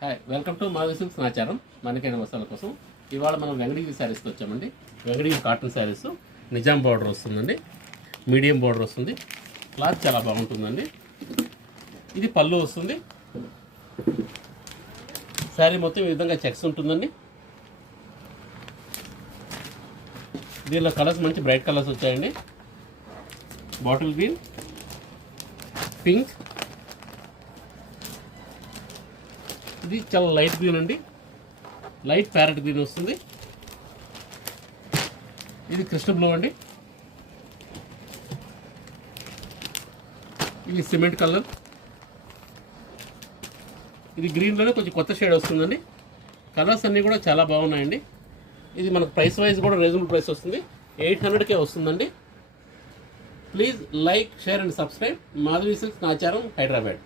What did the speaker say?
Hi, welcome to Madhavi silks Nacharam మనకైన మసాల కోసం. ఇవాళ మనం వెంకటగిరి శారీస్కి వచ్చామండి. వెంకటగిరి కాటన్ శారీస్, నిజాం బార్డర్ వస్తుందండి, మీడియం బార్డర్ వస్తుంది. క్లాత్ చాలా బాగుంటుందండి. ఇది పళ్ళు వస్తుంది. శారీ మొత్తం ఈ విధంగా చెక్స్ ఉంటుందండి. దీనిలో కలర్స్ మంచి బ్రైట్ కలర్స్ వచ్చాయండి. బాటిల్ గ్రీన్, పింక్, ఇది చాలా లైట్ గ్రీన్ అండి, లైట్ ప్యారెట్ గ్రీన్ వస్తుంది. ఇది కృష్ణ బ్లూ అండి, ఇది సిమెంట్ కలర్, ఇది గ్రీన్లోనే కొంచెం కొత్త షేడ్ వస్తుందండి. కలర్స్ అన్నీ కూడా చాలా బాగున్నాయండి. ఇది మనకు ప్రైస్ వైజ్ కూడా రీజనబుల్ ప్రైస్ వస్తుంది. 800కే వస్తుందండి. Please like, share and subscribe. Madhavi silks Nacharam, Hyderabad.